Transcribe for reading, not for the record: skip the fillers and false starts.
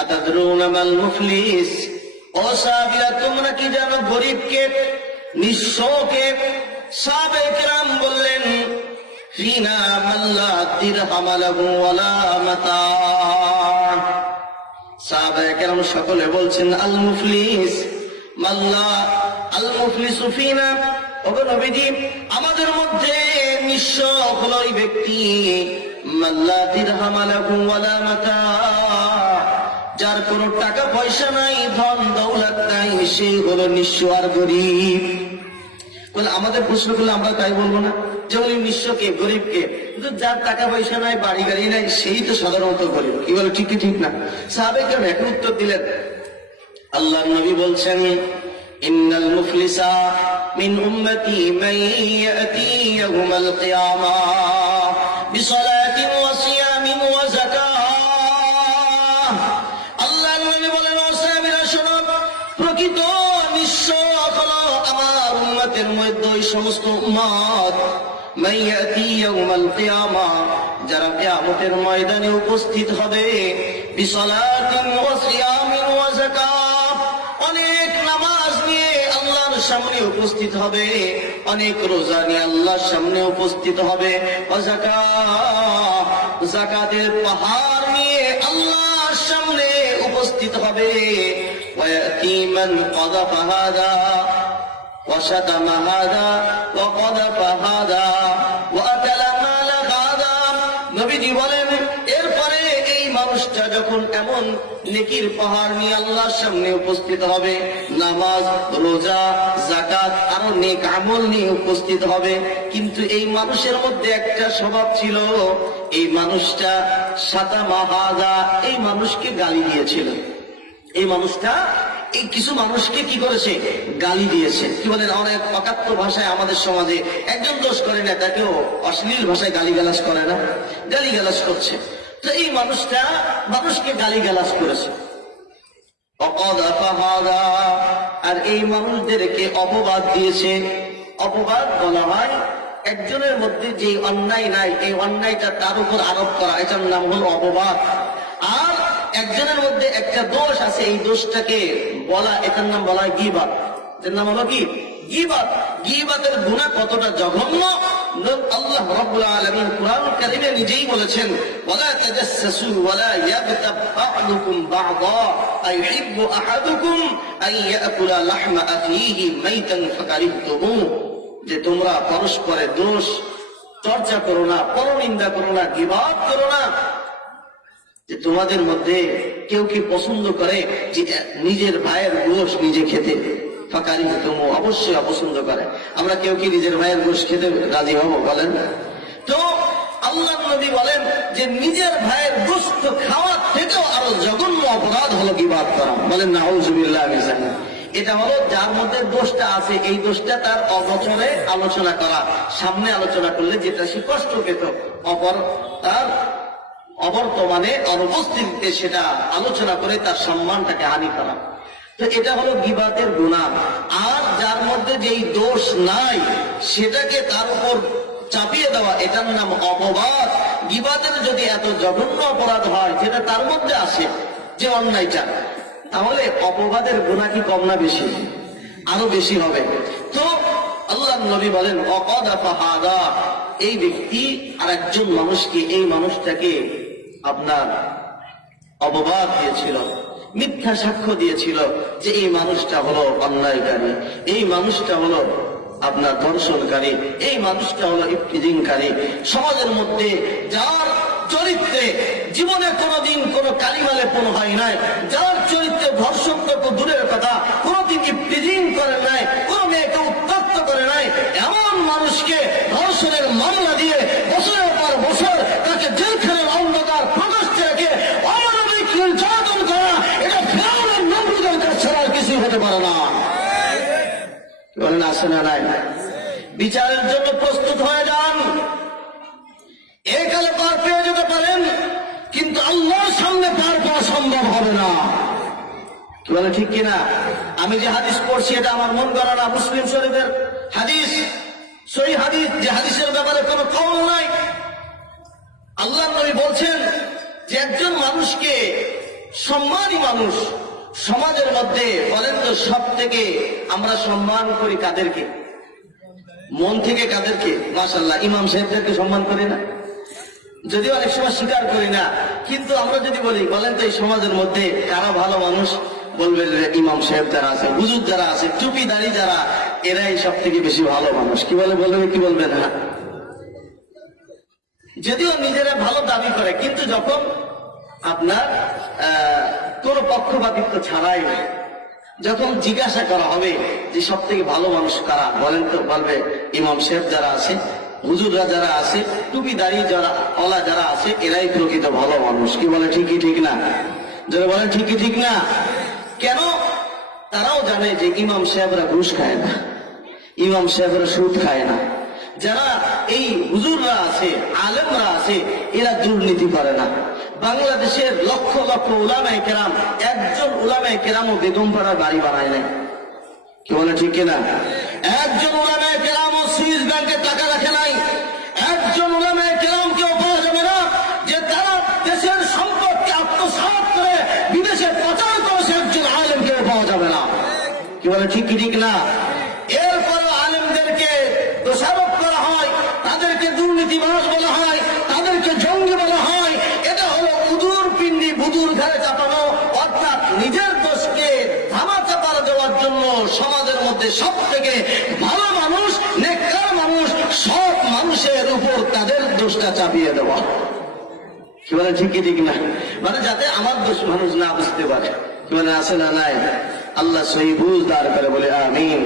আতাদরুনা মাল মুফলিস, ও সাহাবীরা তোমরা কি জানো গরিবকে, নিঃস্বকে? সাহাবায়ে কেরাম বললেন, ফিনা মাল্লা দিরহাম লাহু ওয়ালা মাতা। সাহাবায়ে কেরাম সকলে বলছেন আল মুফলিস মাল্লা, আল মুফলিসু ফিনা, ওগো নবীজি আমাদের মধ্যে নিঃস্ব হলো ওই ব্যক্তি, মাল্লা দিরহাম লাহু ওয়ালা মাতা, যার কোনো টাকা পয়সা নাই, ধন দৌলত নাই, সেই হলো নিঃস্ব আর গরিব। বলে আমাদের প্রশ্ন করলে আমরা তাই বলবো না যে উনি নিঃস্বকে, গরিবকে? কিন্তু যার টাকা পয়সা নাই, বাড়ি গাড়ি নাই, সেই তো সাধারণত গরিব। কি বলে ঠিক কি ঠিক না? সাহাবায়ে কেরাম একই উত্তর দিলেন। আল্লাহর নবী বলছেন, ইন্নাল মুফলিসা মিন উম্মতি মান ইয়াতি ইয়াউমাল কিয়ামাহ বিসালাতিন ওয়া সিয়ামিন ওয়া যাকাহ। আল্লাহর নবী বলেন, ও সাহাবীরা শোনো, প্রকৃত নিঃস্ব হলো আমার উম্মতের মধ্যে ওই সমস্ত উম্মত মান ইয়াতি ইয়াউমাল কিয়ামাহ, যারা কিয়ামতের ময়দানে উপস্থিত হবে, বিসালাতিন ওয়া সিয়ামিন ওয়া যাকাহ, অনেক নামাজ নিয়ে আল্লাহর সামনে উপস্থিত হবে, অনেক রোজা নিয়ে আল্লাহর সামনে উপস্থিত হবে, ওয়া যাকাহ, যাকাতের পাহাড় নিয়ে আল্লাহর সামনে উপস্থিত হবে, ওয়া ইয়াতি মান কাযাফা হাদা ওয়া শাতামা হাদা ওয়া কাযাফা হাদা ওয়া আকালা মাল হাদা। নবীজি বলেন, এরপরে এই মানুষটা যখন এমন নেকির পাহাড় নিয়ে আল্লাহর সামনে উপস্থিত হবে, নামাজ, রোজা, যাকাত আরো নেক আমল নিয়ে উপস্থিত হবে, কিন্তু এই মানুষের মধ্যে একটা স্বভাব ছিল, এই মানুষটা শাতামা হাদা, এই মানুষকে গালি দিয়েছিল। এই মানুষটা এই কিছু মানুষকে কি করেছে? গালি দিয়েছে। কি বলেন? অনেক অকাত্য ভাষায় আমাদের সমাজে একজন দোষ করে না, তাকেও অশ্লীল ভাষায় গালিগালাজ করে না, গালিগালাজ করছে। তো এই মানুষটা মানুষকে গালিগালাজ করেছে। আর এই মানুষদেরকে অপবাদ দিয়েছে। অপবাদ বলা হয় একজনের মধ্যে যে অন্যায় নাই, এই অন্যায়টা তার উপর আরোপ করা, এটার নাম হলো অপবাদ। আর একজনের মধ্যে একটা দোষ আছে, এই দোষটাকে বলা, এটার নাম বলা হয় গীবাত। এর নাম হলো কি? গীবাত। গীবাতের গুনাহ কতটা জঘন্য আল্লাহ রাব্বুল আলামিন কুরআন কারীমে নিজেই বলেছেন, ওয়ালা তাজাসসু ওয়ালা ইয়াগতাব বা'দুকুম বা'দা আইহিব্বু আহাদুকুম আন ইয়াকুলা লাহমা আখিহি মাইতান ফাকারিহতুমু, যে তোমরা পরস্পরের দোষ চর্চা করো না, পরনিন্দা করো না, গীবাত করো না। যে তোমাদের মধ্যে কেউ কি পছন্দ করে যে নিজের ভাইয়ের গোশ নিজে খেতে? ফাঁকারি তুমি অবশ্যই অপছন্দ করে। আমরা কেউ কি নিজের ভাইয়ের গোশ খেতে রাজি হব? বলেন না। তো আল্লাহ নবী বলেন যে নিজের ভাইয়ের গোশত খাওয়ার থেকেও আরো জঘন্য অপরাধ হলো গীবাত করা। বলেন নাউযুবিল্লাহ। এটা হলো যার মধ্যে দোষটা আছে, এই দোষটা তার অগোচরে আলোচনা করা, সামনে আলোচনা করলে যেটা সে কষ্ট পেত, তার অবর্তমানে অনুপস্থিতিতে সেটা আলোচনা করে তার সম্মানটাকে হানি করা। তো এটা হলো গীবাতের গুনাহ। আর যার মধ্যে যেই দোষ নাই সেটাকে তার উপর চাপিয়ে দেওয়া, এটার নাম অপবাদ। গীবাতের যদি এত জঘন্য অপরাধ হয় যেটা তার মধ্যে আসে, যে অন্যায়টা, তাহলে অপবাদের গুনাহ কি কম না বেশি? আরো বেশি হবে। তো আল্লাহ নবী বলেন, অকাদাফা হাদা, এই ব্যক্তি আর একজন মানুষকে, এই মানুষটাকে আপনার অপবাদ দিয়েছিল, মিথ্যা সাক্ষ্য দিয়েছিল যে এই মানুষটা হলো অন্যায়কারী, এই মানুষটা হলো আপনার ধর্ষণকারী, এই মানুষটা হলো ইফতিজিংকারী। সমাজের মধ্যে যার চরিত্রে জীবনে কোনোদিন কোনো কালিমালে পণ হয় নাই, যার চরিত্রে ধর্ষণ তো দূরের কথা, কোনোদিন ইফতিজিং করে নাই, কোন মেয়েকে উত্তক্ত করে নাই, এমন মানুষকে ধর্ষণের মামলা দিয়ে বছরের পর বছর তাকে জেলখানার অন্ধকার প্রকাশ্যে রেখে অমানবিক নির্যাতন করা, এটা ফেরাউনের নমরুদের কাছে ছাড়া আর কিছুই হতে পারে না। বলেন আসে না নাই? বিচারের জন্য প্রস্তুত হয়ে যান। একালে পার পেয়ে যেতে পারেন, কিন্তু আল্লাহর সামনে পার পাওয়া সম্ভব হবে না। কি বলে ঠিক কিনা? আমি যে হাদিস পড়ছি এটা আমার মন গড়া না, মুসলিম শরীফের হাদিস, সহিহ হাদিস, যে হাদিসের ব্যাপারে কোনো কওল নাই। আল্লাহর নবী বলছেন যে একজন মানুষকে সম্মানী মানুষ সমাজের মধ্যে বলেন তো সব থেকে আমরা সম্মান করি কাদেরকে? মন থেকে কাদেরকে? মাশাআল্লাহ, ইমাম সাহেবদেরকে সম্মান করি না, যদিও অনেক সময় স্বীকার করি না, কিন্তু আমরা যদি বলি বলেন তো এই সমাজের মধ্যে কারা ভালো মানুষ, বলবেন ইমাম সাহেব যারা আছে, হুজুর যারা আছে, টুপি দাড়ি যারা, এরাই সব থেকে বেশি ভালো মানুষ। কি বলে বলবেন কি বলবেন না? যদিও নিজেরা ভালো দাবি করে, কিন্তু যখন আপনার কোন পক্ষপাতিত্ব ছাড়াই যখন জিজ্ঞাসা করা হবে যে সব থেকে ভালো মানুষ কারা, বলেন তো বলবে ইমাম সাহেব যারা আছে, হুজুররা যারা আছে, টুপি দাঁড়িয়ে যারা ওলা যারা আছে, এরাই প্রকৃত ভালো মানুষ। কি বলে ঠিকই ঠিক না? যারা বলেন ঠিকই ঠিক না। কেন? তারাও জানে যে ইমাম সাহেবরা ঘুষ খায় না, ইমাম সাহেবরা সুদ খায় না, যারা এই হুজুররা আছে, আলেমরা আছে, এরা দুর্নীতি করে না। বাংলাদেশের লক্ষ লক্ষ উলামায়ে কেরাম, একজন উলামায়ে কেরামও বেগম পাড়ার বাড়ি বানায় নাই। কি বলে ঠিক কিনা? একজন উলামায়ে কেরামও সুইস ব্যাংকে টাকা রাখে নাই। একজন উলামায়ে কেরামকেও পাওয়া যাবে না যে তারা দেশের সম্পদকে আত্মসাৎ করে বিদেশে পাচার করেছে, একজন আলেমকেও পাওয়া যাবে না। কি বলে ঠিক কি ঠিক না? এরপরও আলেমদেরকে দোষারোপ করা হয়, তাদেরকে দুর্নীতিবাজ বলা হয়, তাদেরকে জঙ্গি বলা হয়। এটা হলো উদুর পিণ্ডি বুদুর ঘরে চাপানো, অর্থাৎ নিজের দোষকে ধামা চাপা দেওয়ার জন্য সমাজের মধ্যে সব থেকে ভালো মানুষ, নেককার মানুষ, সব মানুষের উপর তাদের দোষটা চাপিয়ে দেওয়া। কি বলে ঠিক কি ঠিক না? মানে যাতে আমার দোষ মানুষ না বুঝতে পারে। কি মানে আছে না নাই? আল্লাহ সহি বুঝ দাঁড় করে বলে আমিন।